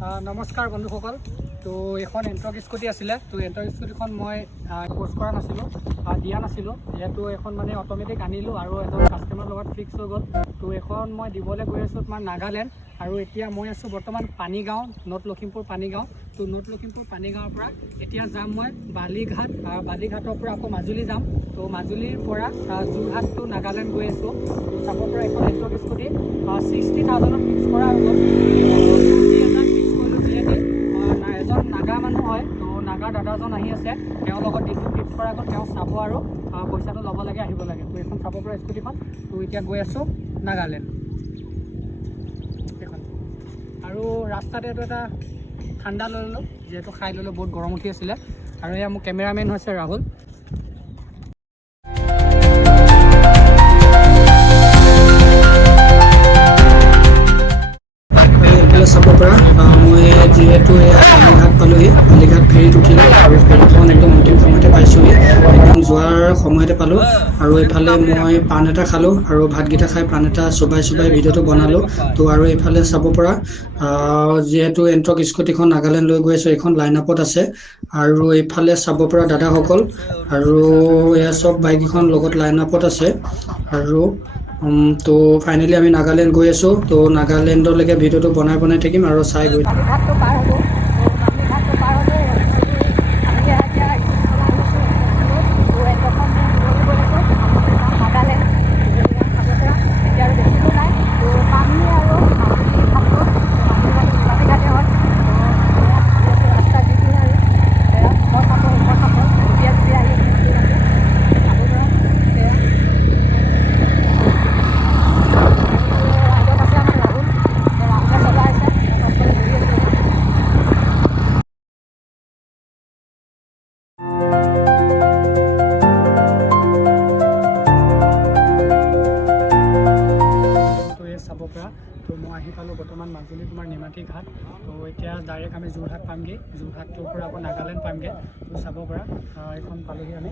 নমস্কাৰ বন্ধুসকল। তো এখন এণ্ট্ৰক স্কুটি আছিলে। তো এণ্ট্ৰক স্কুটিখন মই পোষ্ট কৰা নাছিলোঁ, দিয়া নাছিলোঁ, যিহেতু এখন মানে অট'মেটিক আনিলোঁ আৰু এজন কাষ্টমাৰৰ লগত ফিক্স হৈ গ'ল। তো এখন মই দিবলৈ গৈ আছোঁ তোমাৰ নাগালেণ্ড, আৰু এতিয়া মই আছোঁ বৰ্তমান পানীগাঁও, নৰ্থ লখিমপুৰ পানীগাঁও। তো নৰ্থ লখিমপুৰ পানীগাঁৱৰ পৰা এতিয়া যাম মই বালিঘাট, বালিঘাটৰ পৰা আকৌ মাজুলী যাম। তো মাজুলীৰ পৰা যোৰহাট টু নাগালেণ্ড গৈ আছোঁ। তো চাব পৰা এখন এণ্ট্ৰক স্কুটি 60,000ত ফিক্স কৰা হৈ গ'ল। এজন নাগা মানুহ হয়, তো নাগা দাদাজন আহি আছে, তেওঁৰ লগত ডিলটো ফিক্স কৰা গ'ল। তেওঁ চাব আৰু পইচাটো ল'ব লাগে, আহিব লাগে। তো এখন চাব পৰা স্কুটিখন। তো এতিয়া গৈ আছোঁ নাগালেণ্ড এখন। আৰু ৰাস্তাতে এইটো এটা ঠাণ্ডা লৈ ল'লোঁ, যিহেতু খাই ল'লোঁ, বহুত গৰম উঠি আছিলে। আৰু এয়া মোৰ কেমেৰামেন হৈছে ৰাহুল। চাব পৰা মই যিহেতু বালিঘাট পালোঁহি, বালিঘাট ফেৰীত উঠিলোঁ আৰু ফেৰীখন একদম অন্তিম সময়তে পাইছোঁহি, একদম যোৱাৰ সময়তে পালোঁ। আৰু এইফালে মই পাণ এটা খালোঁ আৰু ভাতকেইটা খাই পাণ এটা চোবাই ভিডিঅ'টো বনালোঁ। তো আৰু এইফালে চাব পৰা যিহেতু এণ্ট্ৰক স্কুটিখন নাগালেণ্ড লৈ গৈ আছোঁ, এইখন লাইন আপত আছে। আৰু এইফালে চাব পৰা দাদাসকল, আৰু এয়া চব বাইককেইখন লগত লাইন আপত আছে। আৰু তো ফাইনেলি আমি নাগালেণ্ড গৈ আছোঁ। তো নাগালেণ্ডলৈকে ভিডিঅ'টো বনাই থাকিম আৰু চাই গৈ চাব পৰা। তো মই আহি পালোঁ বৰ্তমান মাজুলী তোমাৰ নিমাতী ঘাট। তো এতিয়া ডাইৰেক্ট আমি যোৰহাট পামগৈ, যোৰহাটটোৰ পৰা আকৌ নাগালেণ্ড পামগৈ। তো চাব পৰা এইখন পালোঁহি আমি।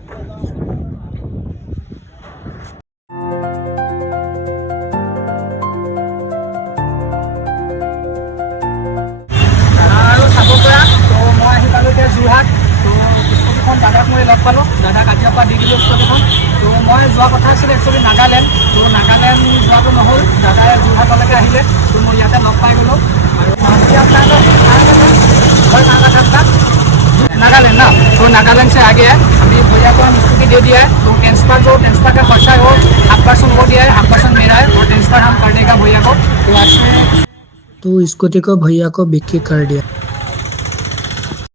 আৰু চাব পৰা তো মই আহি পালোঁ এতিয়া যোৰহাট। তো স্কুটিখন দাদাক মই লগ পালোঁ, দাদাক আজিৰ পৰা দি দিলোঁ স্কুটিখন। তো মই যোৱা কথা আছিলে একচুৱেলি নাগালেণ্ড। তো নাগালেণ্ড যোৱাটো নহ'ল, দাদাই যোৰহাটলৈকে আহিলে। তো মই ইয়াতে লগ পাই গ'লোঁ। আৰু नागालैंड ना, तो नागालैंड से आ गया है। अभी भैया को हम स्कूटी दे दिया है। तो ट्रांसफर का खर्चा है वो 8% वो दिया है, 8% मेरा है, और ट्रांसफर हम कर देगा भैया को। तो स्कूटी को भैया को बिक्री कर दिया।